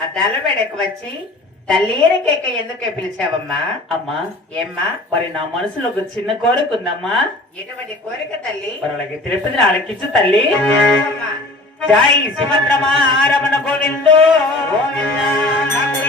అద్దాల మేడకు వచ్చి తల్లిని కేక ఎందుకే పిలిచావమ్మా? అమ్మా. ఏమ్మా? మరి నా మనసులో ఒక చిన్న కోరిక ఉందమ్మా. ఎటువంటి కోరిక తల్లి? మరి అలాగే తిరుపతిని ఆలకించు తల్లి. జై సుభద్రమా రమణ గోవిందో. నాకు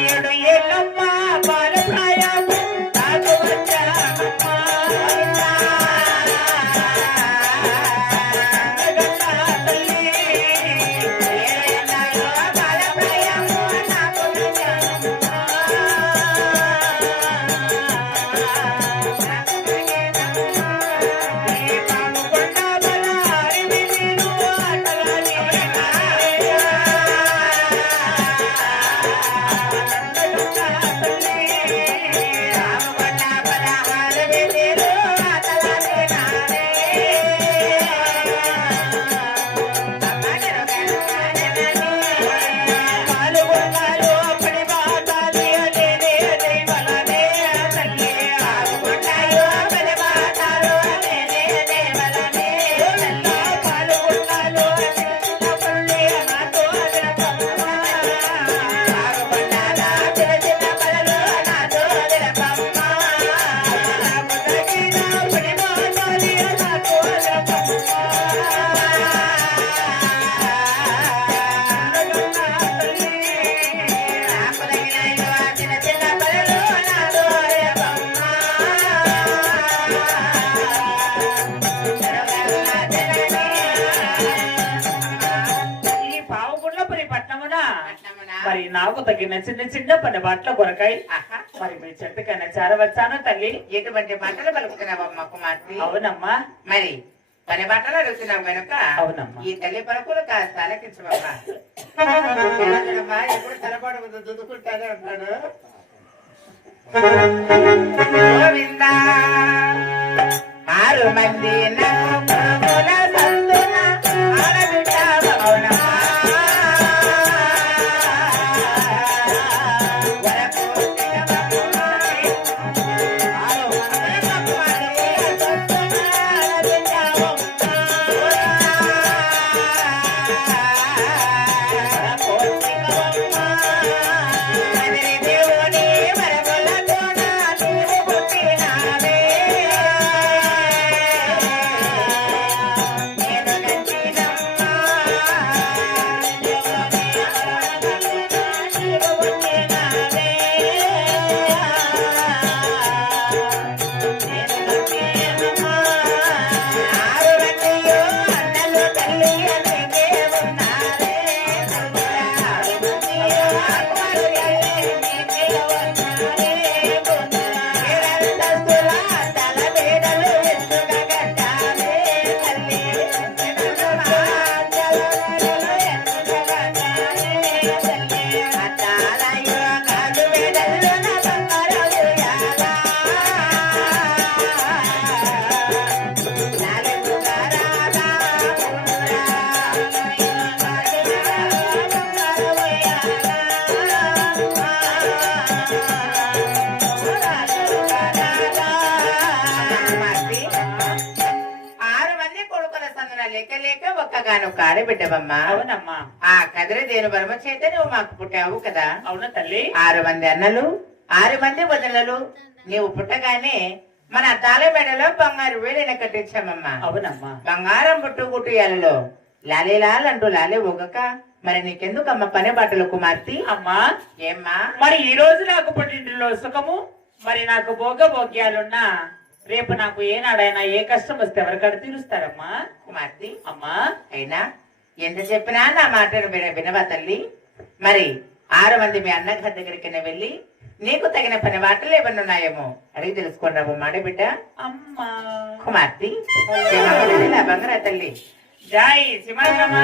నాకు తగిన చిన్న చిన్న పని బాట్ల కొరకాయి. మరి మీ చెట్టుకన్నా చేరవచ్చాను తల్లి. ఎటువంటి మాటలు పలుకుతున్నావమ్మ కుమార్తె? అవునమ్మా. మరి పని బట్టలు అడుగుతున్నావు కనుక అవునమ్మా. ఈ తల్లి పలుకులు కాస్త అలకించమమ్మా చూడమ్మా, ఎప్పుడు తలపాటు దుద్దుకుంటానే ఉంటాడు. గోవిందా ఆరు మంది లేక ఒక్కగాను కాడబిడ్డవమ్మా అవునమ్మా. ఆ కదిరి దేని బర్మ చేత నువ్వు మాకు పుట్టావు కదా. అవునా తల్లి. ఆరు మంది అన్నలు ఆరు మంది వదనలు. నీవు పుట్టగానే మన అద్దాల మెడలో బంగారు వేలిన కట్టించామమ్మా. అవునమ్మా. బంగారం పుట్టు గుట్టియాలలో లాలేలాల్ అంటూ లాలే ఊగక మరి నీకెందుకమ్మ పని బట్టలు కుమార్తె? అమ్మా. ఏమ్మా? మరి ఈ రోజు నాకు పుట్టింటిలో సుఖము మరి నాకు భోగ భోగ్యాలున్నా రేపు నాకు ఏనాడైనా ఏ కష్టం వస్తే ఎవరికాడ తీరుస్తారమ్మా? కుమార్తె అమ్మా అయినా? ఎంత చెప్పినా నా మాటను విన వినవా తల్లి? మరి ఆరు మంది మీ అన్న గారి దగ్గరికి వెళ్ళి నీకు తగిన పని బాటలు ఏమన్నా ఉన్నాయేమో అడిగి తెలుసుకోండి రాబు మాట బిడ్డ అమ్మా. కుమార్తె బంగారా తల్లి. జై సింహరమా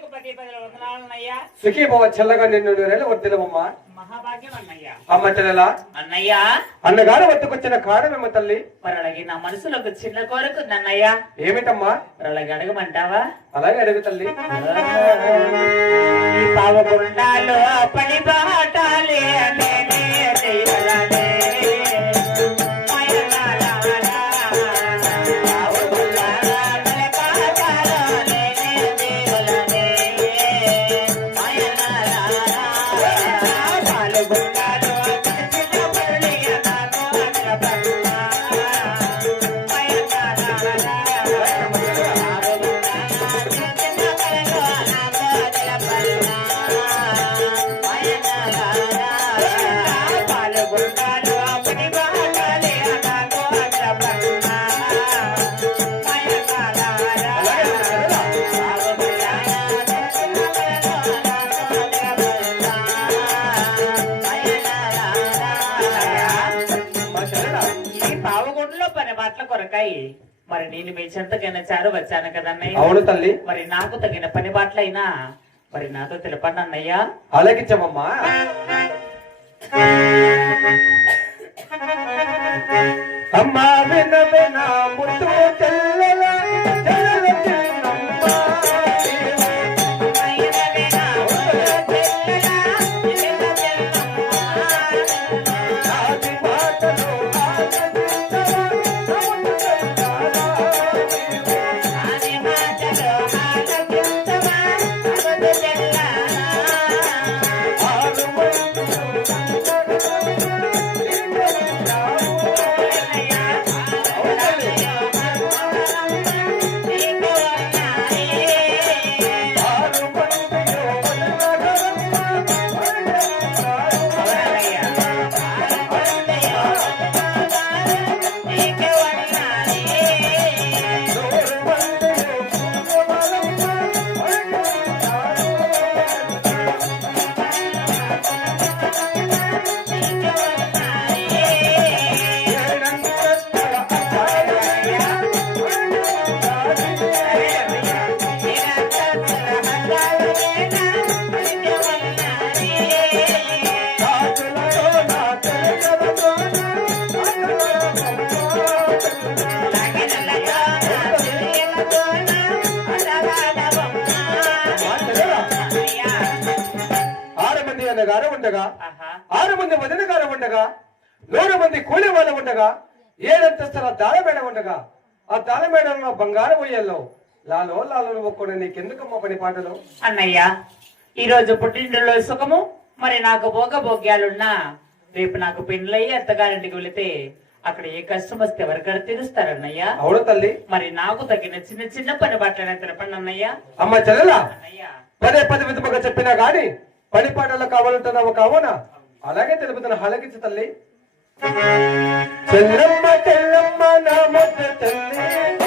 సుఖీ భవ చల్లగా నిన్ను నూరేళ్ళు అమ్మ చెల్లెలా అన్నయ్యా. అన్నగారు వద్దకొచ్చిన కారణమేమో తల్లి. మరి అలాగే నా మనసులో ఒక చిన్న కోరిక ఉంది అన్నయ్యా ఏమిటమ్మా? మరి అలాగే అడగమంటావా? అలాగే అడుగు తల్లి. ఈ పావగుండాలో కొరకాయి మరి నేను మీ చెంతకైనా చారు వచ్చాను కదన్నయ్య? అవును తల్లి. మరి నాకు తగిన పని బాట్లైనా మరి నాతో తెలపండి అన్నయ్యా. అలాగిచ్చమమ్మా ఆరు మంది అన్నగారు ఉండగా ఆరు మంది వదినగారు ఉండగా నూరు మంది కూలి వాళ్ళు ఉండగా ఏడంతస్తుల దాళమేడ ఉండగా ఆ దాళమేడలో బంగారు ఉయ్యల్లో లాలో లాలో ఒక్కడు నీకెందుకమ్మ పని పాటలు? అన్నయ్య ఈ రోజు పుట్టినరోజు సుఖము మరి నాకు భోగ భోగ్యాలున్నా రేపు నాకు పెళ్ళయి అత్తగారింటికి వెళితే అక్కడ ఏ కష్టం వస్తే ఎవరికడ తీరుస్తారన్నయ్య అవును తల్లి. మరి నాకు తగిన చిన్న చిన్న పని బాట్లనే తెలపండి అన్నయ్య. అమ్మ చెల్లెలా? పదే పది విధముగా చెప్పినా గాని పని పాటలు కావాలంటున్నావు కావునా? అలాగే తెలుపుతున్న హలకించు తల్లి. చెల్లమ్మ చెల్లమ్మ నా ముద్ద తల్లి.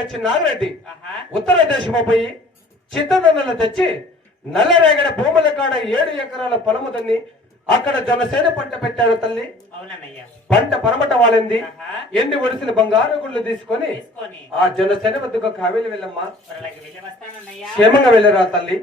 అయిన చిన్నారెడ్డి ఆహా. ఉత్తర దేశము పోయి చిత్తదన్నలు తెచ్చి నల్లరేగడ భూముల కాడ ఏడు ఎకరాల పొలము దున్ని అక్కడ జనసేన పంట పెట్టాడు తల్లి. పంట పరమట వాలింది. ఎండి ఒడిసిన బంగారు గుళ్ళు తీసుకొని ఆ జనసేన వద్దకు కావేలి వెళ్ళమ్మా. క్షేమంగా వెళ్ళరా తల్లి.